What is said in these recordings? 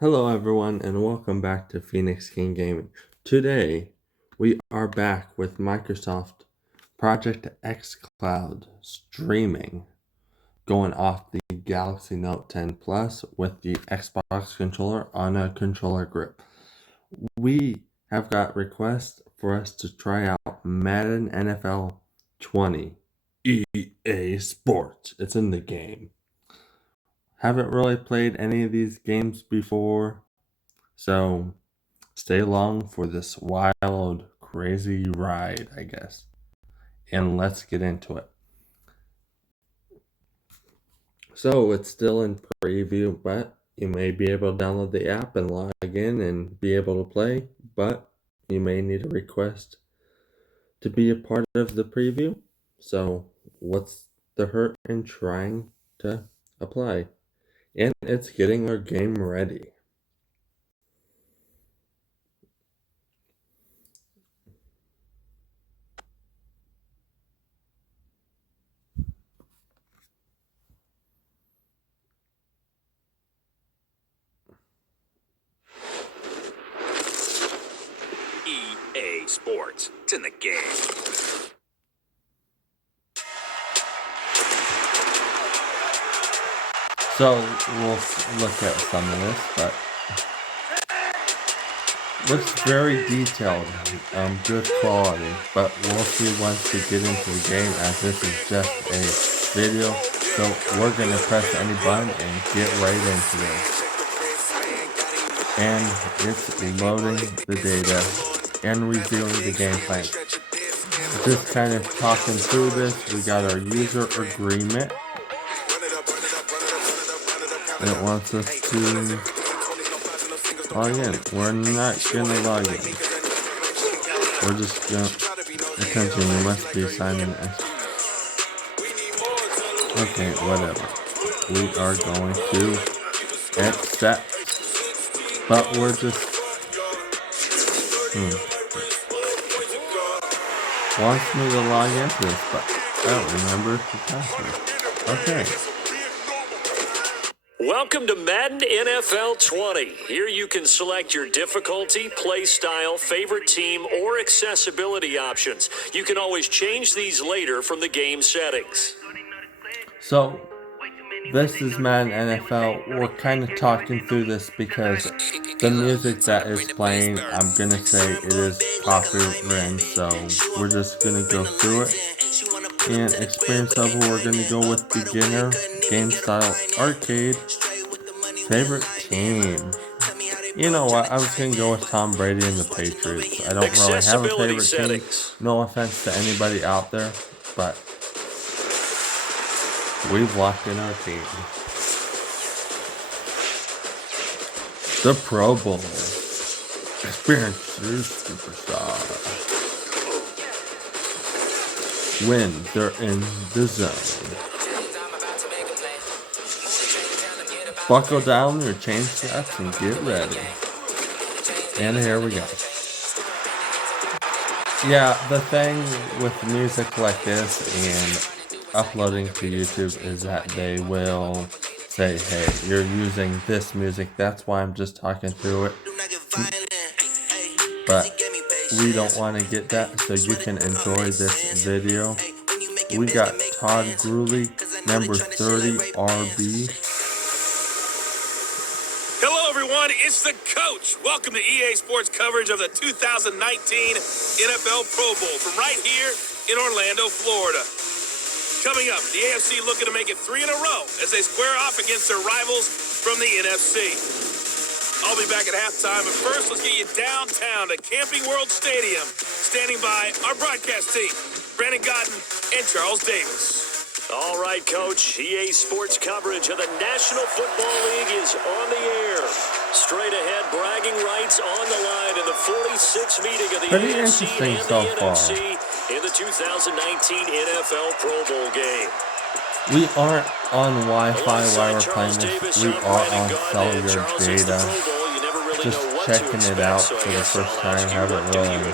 Hello everyone and welcome back to Phoenix King Gaming. Today we are back with Microsoft Project xCloud streaming going off the Galaxy Note 10 Plus with the Xbox controller on a controller grip. We have got requests for us to try out Madden NFL 20 EA Sports. It's in the game. Haven't really played any of these games before, so stay along for this wild, crazy ride, I guess. And let's get into it. So it's still in preview, but you may be able to download the app and log in and be able to play, but you may need a request to be a part of the preview. So what's the hurt in trying to apply? And it's getting our game ready. EA Sports. It's in the game. So we'll look at some of this, but looks very detailed, good quality, but we'll see once we get into the game, as this is just a video. So we're going to press any button and get right into this. And it's loading the data and reviewing the gameplay. Just kind of talking through this, we got our user agreement. It wants us to log in. We're not gonna log in. We're just gonna attention. You must be signing in. Okay, whatever. We are going to accept. But we're just wants me to log into this, but I don't remember the password. Okay. Welcome to Madden NFL 20. Here you can select your difficulty, play style, favorite team, or accessibility options. You can always change these later from the game settings. So, this is Madden NFL. We're kind of talking through this because the music that is playing, I'm going to say it is copyrighted, so we're just going to go through it. And experience level, we're going to go with beginner, game style, arcade, favorite team. You know what, I was going to go with Tom Brady and the Patriots. I don't really have a favorite team. No offense to anybody out there, but we've locked in our team. The Pro Bowl. Experience your superstar. When they're in the zone. Buckle down your chain straps and get ready. And here we go. Yeah, the thing with music like this and uploading to YouTube is that they will say, hey, you're using this music. That's why I'm just talking through it. But we don't want to get that, so you can enjoy this video. We got Todd Gurley, number 30 RB. Hello everyone, it's the coach. Welcome to EA Sports coverage of the 2019 NFL Pro Bowl from right here in Orlando, Florida. Coming up, the AFC looking to make it 3 in a row as they square off against their rivals from the NFC. I'll be back at halftime, but first let's get you downtown to Camping World Stadium. Standing by our broadcast team, Brandon Godden and Charles Davis. All right, Coach. EA Sports coverage of the National Football League is on the air. Straight ahead, bragging rights on the line in the 46th meeting of the AFC and the NFC in the 2019 NFL Pro Bowl game. We aren't on Wi-Fi while we're playing this. We are on cellular data. Just checking it out for the first time. Haven't really.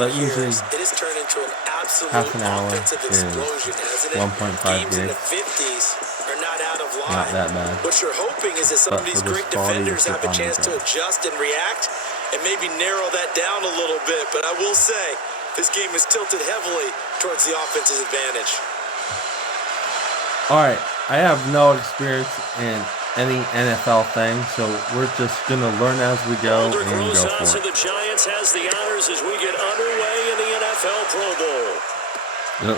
But usually, half an hour is 1.5 gigs. Not that bad. But you're hoping hoping is that some of these great defenders have a chance to adjust and react and maybe narrow that down a little bit. But I will say, this game is tilted heavily towards the offense's advantage. All right, I have no experience in any NFL thing, so we're just going to learn as we go and go for it. The Giants has the honors as we get underway in the NFL Pro Bowl.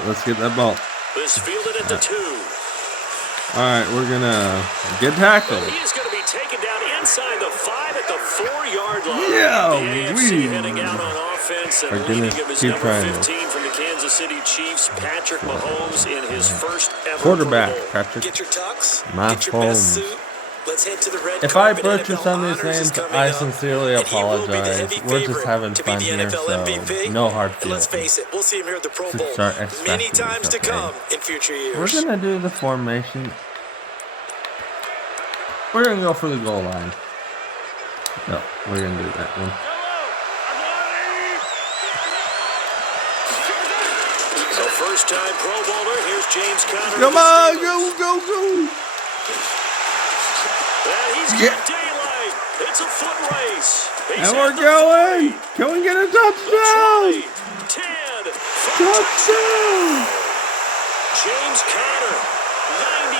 Let's get that ball. This fielded at the 2. All right, we're going to get tackled. He is going to be taken down inside the 5 at the 4-yard line. Yeah, the AFC heading out on offense and leading him is number 15 from the Kansas City Chiefs, Patrick Mahomes, in his first ever quarterback. Pro Bowl. Patrick Get your tux, Mahomes. get your best suit. Let's head to the red If I carpet. butcher NFL some of these Honors is names, coming I up, sincerely and he will be the apologize. heavy We're just favorite having to be fun the here, NFL so MVP. no hard And let's feelings. face it, we'll see him here at the Pro To Bowl start many expecting, times to okay. come in future years. We're going to do the formation. We're going to go for the goal line. No, we're going to do that one. So first-time Pro Bowler, here's James Conner. Come on, go! And he's got daylight. It's a foot race. He's And we're at the going! 40, Can we get a the touchdown? 20, 10, Touchdown! James Conner,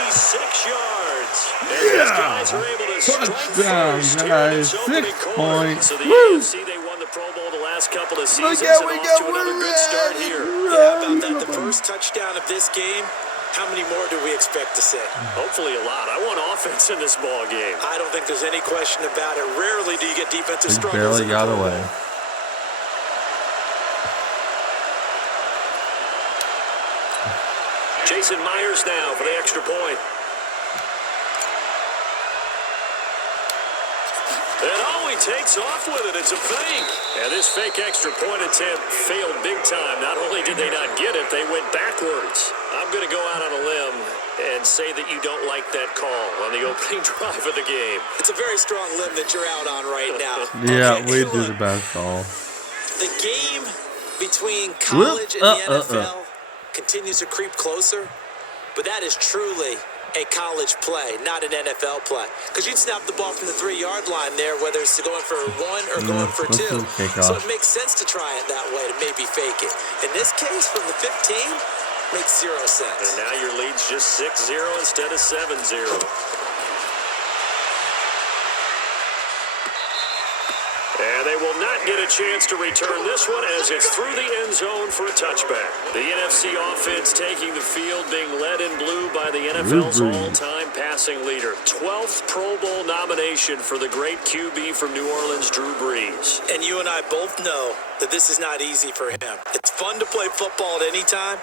96 yards. And these guys are able to strike Touchdown, first here in guys. this opening 6 quarter. points. So the Woo! AFC, they won the Pro Bowl the last couple of seasons Look out, and we off got to another good start here. Yeah, about that, the first touchdown of this game. How many more do we expect to see? Hopefully a lot. I want offense in this ball game. I don't think there's any question about it. Rarely do you get defensive He struggles. barely got away. Jason Myers now for the extra point. And oh, he takes off with it. It's a fake. And this fake extra point attempt failed big time. Not only did they not get it, they went backwards. I'm going to go out on a limb and say that you don't like that call on the opening drive of the game. It's a very strong limb that you're out on right now. Yeah, Okay, we did the best call. The game between college and the NFL continues to creep closer, but that is truly a college play, not an NFL play. Because you'd snap the ball from the 3-yard line there, whether it's going for 1 or going for 2. So it makes sense to try it that way, to maybe fake it. In this case, from the 15, makes 0 sense. And now your lead's just 6-0 instead of 7-0. And they will not get a chance to return this one as it's through the end zone for a touchback. The NFC offense taking the field, being led in blue by the NFL's all-time passing leader. 12th Pro Bowl nomination for the great QB from New Orleans, Drew Brees. And you and I both know that this is not easy for him. It's fun to play football at any time,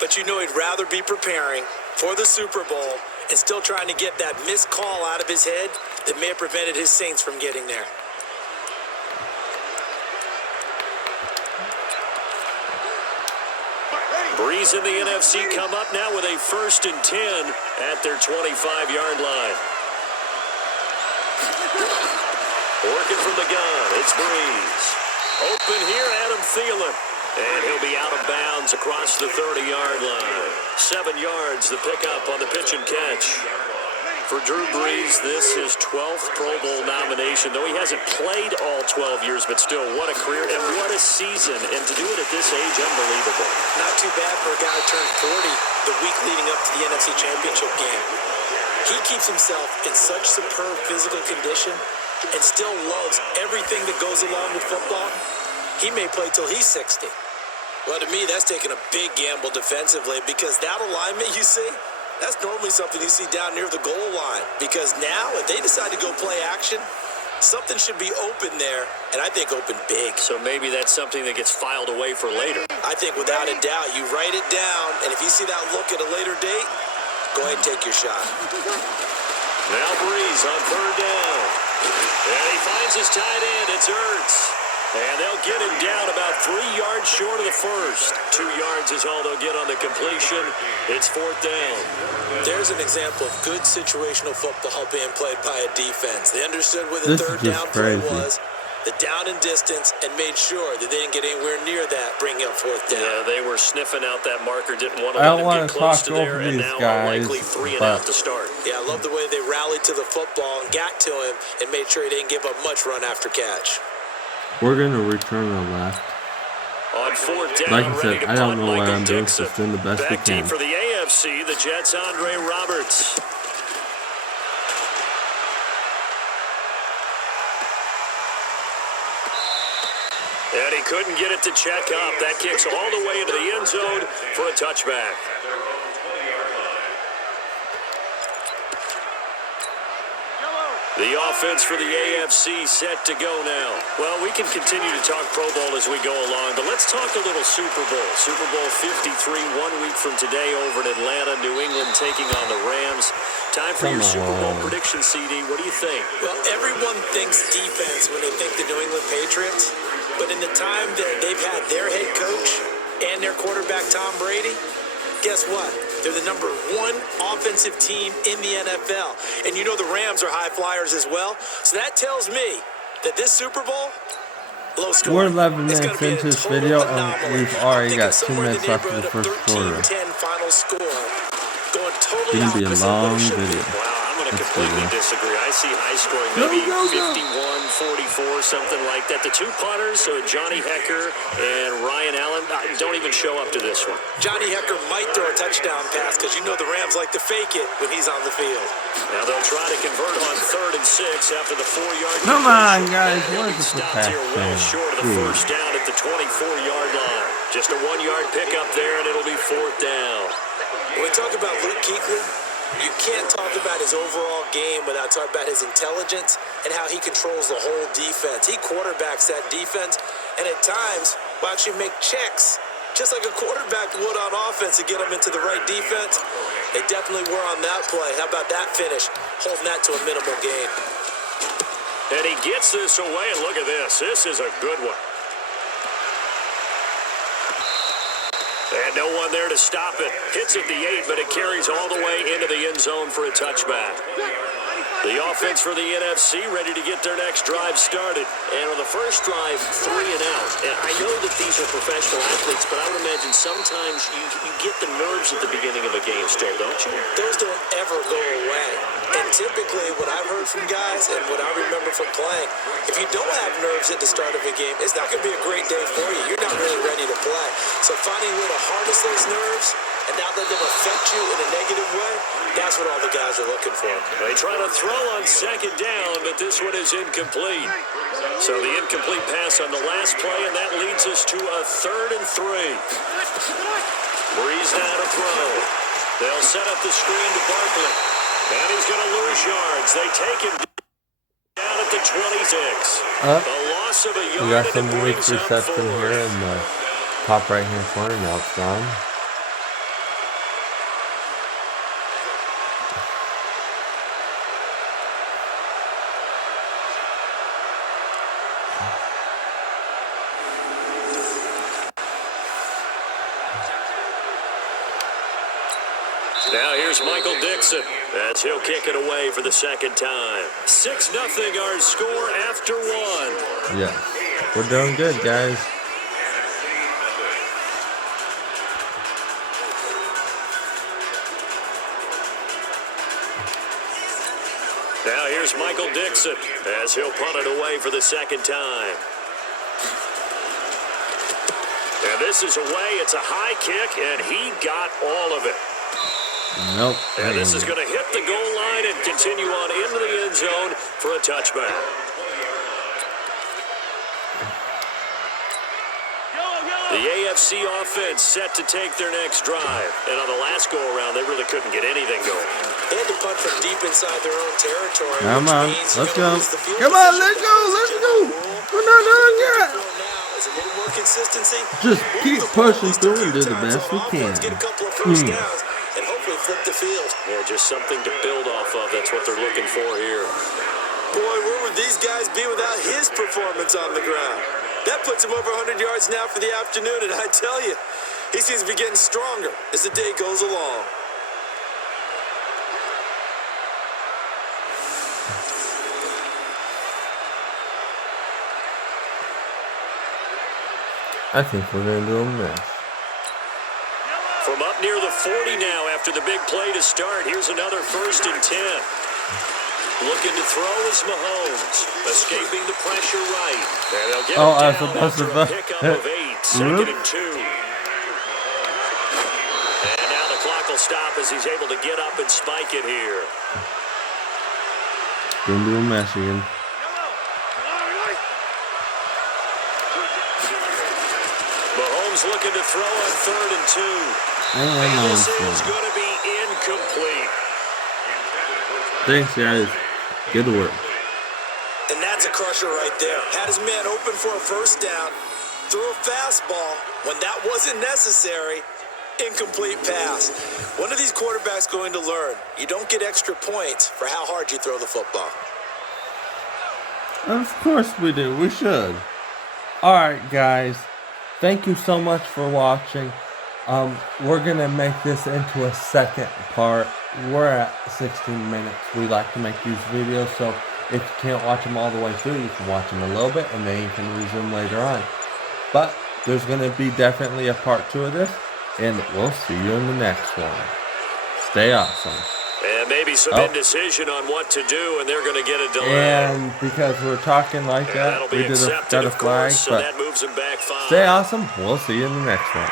but you know he'd rather be preparing for the Super Bowl and still trying to get that missed call out of his head that may have prevented his Saints from getting there. Brees and the NFC come up now with a 1st and 10 at their 25-yard line. Working from the gun, it's Brees. Open here, Adam Thielen. And he'll be out of bounds across the 30-yard line. 7 yards, the pickup on the pitch and catch. For Drew Brees, this is 12th Pro Bowl nomination, though he hasn't played all 12 years, but still, what a career and what a season. And to do it at this age, unbelievable. Not too bad for a guy who turned 40 the week leading up to the NFC Championship game. He keeps himself in such superb physical condition and still loves everything that goes along with football. He may play till he's 60. Well, to me, that's taking a big gamble defensively because that alignment you see, that's normally something you see down near the goal line. Because now, if they decide to go play action, something should be open there, and I think open big. So maybe that's something that gets filed away for later. I think without a doubt, you write it down, and if you see that look at a later date, go ahead and take your shot. Now Brees on 3rd down. And he finds his tight end. It's Ertz. And they'll get him down about 3 yards short of the first. 2 yards is all they'll get on the completion. It's 4th down. There's an example of good situational football being played by a defense. They understood where the third down play was, the down and distance and made sure that they didn't get anywhere near that, bringing up fourth down. Yeah, they were sniffing out that marker, didn't want to I let don't him want get to close talk to there, over and these now guys, likely 3 and but out to start. Yeah, I love the way they rallied to the football and got to him and made sure he didn't give up much run after catch. we're going to return the left. On fourth down, Like I ready said, to I don't punt, know what Michael I'm doing, Dixon. just doing the best we Back deep can. for the AFC, the Jets' Andre Roberts. And he couldn't get it to check up. That kicks all the way into the end zone for a touchback. The offense for the AFC set to go now. Well, we can continue to talk Pro Bowl as we go along, but let's talk a little Super Bowl. Super Bowl 53, 1 week from today over in Atlanta, New England taking on the Rams. Time for your Super Bowl prediction, CD. What do you think? Well, everyone thinks defense when they think the New England Patriots, but in the time that they've had their head coach and their quarterback, Tom Brady, guess what? They're the #1 offensive team in the NFL. And you know the Rams are high flyers as well. So that tells me that this Super Bowl, low score. We're 11 It's minutes gonna be into a this total video, anomaly. and we've I'm already thinking got 2 somewhere in minutes left of the neighborhood first quarter. 13-10 final score. Going It's totally going to be a opposite of what long it should be. video. Wow, I'm going to Let's completely see. disagree. I see high scoring, Go, maybe go, go. 51, 44, something like that. The two punters, so Johnny Hecker and Ryan Allen, don't even show up to this one. Johnny Hecker might throw a touchdown pass because you know the Rams like to fake it when he's on the field. Now they'll try to convert on 3rd and 6 after the 4-yard. Come on, guys. What What is the stopped here well thing? short of the first down at the 24-yard line. Just a 1-yard pickup there, and it'll be 4th down. When we talk about Luke Kuechly, you can't talk about his overall game without talking about his intelligence and how he controls the whole defense. He quarterbacks that defense, and at times will actually make checks, just like a quarterback would on offense to get them into the right defense. They definitely were on that play. How about that finish, holding that to a minimal gain? And he gets this away, and look at this. This is a good one. And no one there to stop it. Hits at the 8, but it carries all the way into the end zone for a touchback. The offense for the NFC ready to get their next drive started. And on the first drive, 3 and out. And I know that these are professional athletes, but I would imagine sometimes you get the nerves at the beginning of a game still, don't you? Those don't ever go away. And typically what I've heard from guys and what I remember from playing, if you don't have nerves at the start of a game, it's not going to be a great day for you. You're not really ready to play. So finding a way to harness those nerves and not let them affect you in a negative way, that's what all the guys are looking for. They try to throw on 2nd down, but this one is incomplete. So the incomplete pass on the last play, and that leads us to a 3rd and 3. Breeze now to throw. They'll set up the screen to Barkley. And he's going to lose yards. They take him down at the 26. A loss of a yard. We got some and it weak brings up reception 4th. here in the top right-hand corner. Now it's gone. Now here's Michael Dixon as he'll kick it away for the 2nd time. 6-0 our score after 1. Yeah. We're doing good, guys. Now here's Michael Dixon as he'll punt it away for the 2nd time. And this is away. It's a high kick, and he got all of it. Nope. And this is going to hit the goal line and continue on into the end zone for a touchback. The AFC offense set to take their next drive. And on the last go-around, they really couldn't get anything going. They had to punt from deep inside their own territory. Come which on. means Let's you're go. gonna lose the field Come on. position. Let's go. Let's go. We're not done yet. Now is a little more consistency. Just keep Move the ball pushing at least a through few and do the times best on we offense, can. Get a couple of first downs and hopefully flip the field. Yeah, just something to build off of. That's what they're looking for here. Boy, where would these guys be without his performance on the ground? That puts him over 100 yards now for the afternoon, and I tell you, he seems to be getting stronger as the day goes along. I think we're going to do a miss. From up near the 40 now after the big play to start. Here's another 1st and 10. Looking to throw is Mahomes. Escaping the pressure right. And they'll get him down after a pickup of 8. 2nd and 2. And now the clock will stop as he's able to get up and spike it here. Gonna do a mess again. Mahomes looking to throw on 3rd and 2. And this is going to be incomplete. Thanks, guys. Good work. And that's a crusher right there. Had his man open for a 1st down. Threw a fastball when that wasn't necessary. Incomplete pass. When are these quarterbacks going to learn? You don't get extra points for how hard you throw the football. Of course we do. We should. Alright, guys. Thank you so much for watching. We're going to make this into a second part. We're at 16 minutes. We like to make these videos, so if you can't watch them all the way through, you can watch them a little bit, and then you can resume later on. But there's going to be definitely a part 2 of this, and we'll see you in the next one. Stay awesome. And maybe some indecision on what to do, and they're going to get a delay. And because we're talking like that, we got a flag, so but that moves them back 5. stay awesome. We'll see you in the next one.